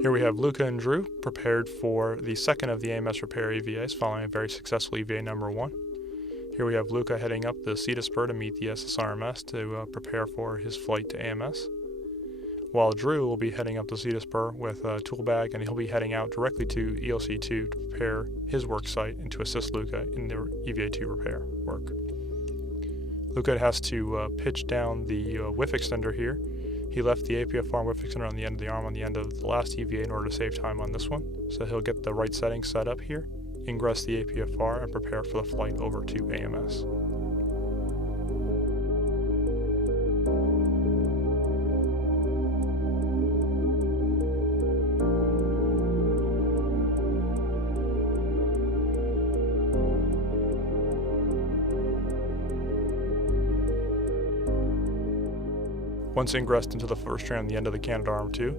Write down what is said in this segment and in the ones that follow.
Here we have Luca and Drew prepared for the second of the AMS repair EVAs following a very successful EVA number 1. Here we have Luca heading up the Cetus Spur to meet the SSRMS to prepare for his flight to AMS, while Drew will be heading up the Cetus Spur with a tool bag, and he'll be heading out directly to ELC-2 to prepare his work site and to assist Luca in the EVA-2 repair work. Luca has to pitch down the whiff extender here. He left the APF arm whiff extender on the end of the arm on the end of the last EVA in order to save time on this one. So he'll get the right settings set up here, ingress the APFR, and prepare for the flight over to AMS. Once ingressed into the first strand on the end of the Canadarm2,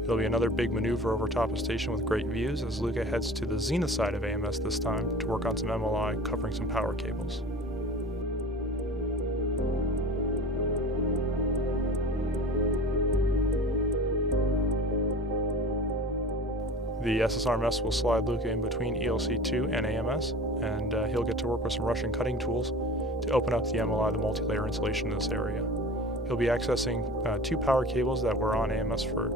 there'll be another big maneuver over top of station with great views as Luca heads to the zenith side of AMS this time to work on some MLI covering some power cables. The SSRMS will slide Luca in between ELC-2 and AMS, and he'll get to work with some Russian cutting tools to open up the MLI, the multi-layer insulation in this area. He'll be accessing 2 power cables that were on AMS for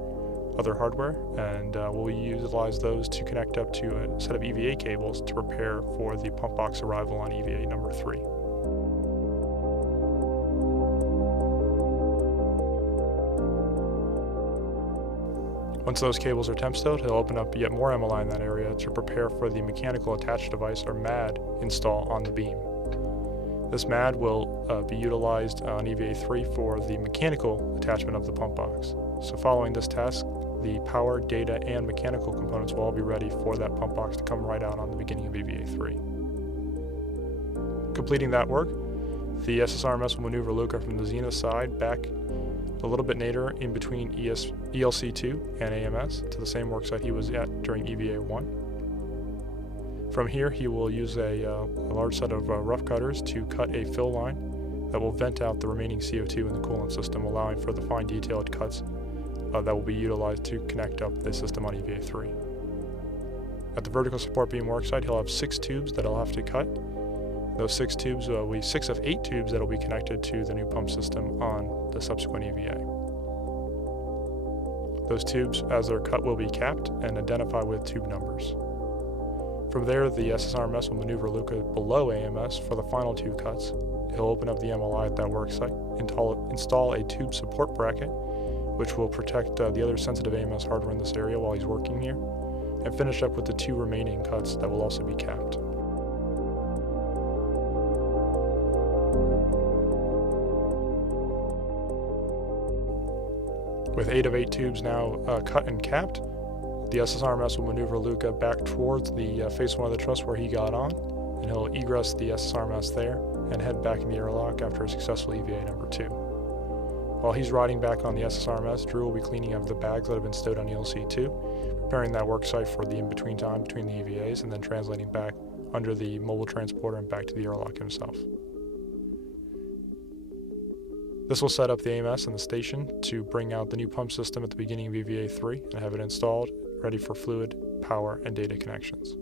other hardware, and we'll utilize those to connect up to a set of EVA cables to prepare for the pump box arrival on EVA number 3. Once those cables are temp stowed, he'll open up yet more MLI in that area to prepare for the mechanical attach device, or MAD, install on the beam. This MAD will be utilized on EVA-3 for the mechanical attachment of the pump box. So following this task, the power, data, and mechanical components will all be ready for that pump box to come right out on the beginning of EVA-3. Completing that work, the SSRMS will maneuver Luca from the zenith side back a little bit later in between ELC-2 and AMS to the same work site he was at during EVA-1. From here, he will use a large set of rough cutters to cut a fill line that will vent out the remaining CO2 in the coolant system, allowing for the fine detailed cuts that will be utilized to connect up the system on EVA-3. At the vertical support beam worksite, he'll have 6 tubes that he'll have to cut. Those 6 tubes will be 6 of 8 tubes that will be connected to the new pump system on the subsequent EVA. Those tubes, as they're cut, will be capped and identified with tube numbers. From there, the SSRMS will maneuver Luca below AMS for the final 2 cuts. He'll open up the MLI at that worksite, install a tube support bracket, which will protect the other sensitive AMS hardware in this area while he's working here, and finish up with the 2 remaining cuts that will also be capped. With 8 of 8 tubes now cut and capped, the SSRMS will maneuver Luca back towards the face 1 of the truss where he got on, and he'll egress the SSRMS there and head back in the airlock after a successful EVA number 2. While he's riding back on the SSRMS, Drew will be cleaning up the bags that have been stowed on ELC-2, preparing that work site for the in-between time between the EVAs, and then translating back under the mobile transporter and back to the airlock himself. This will set up the AMS and the station to bring out the new pump system at the beginning of EVA-3 and have it installed, ready for fluid, power, and data connections.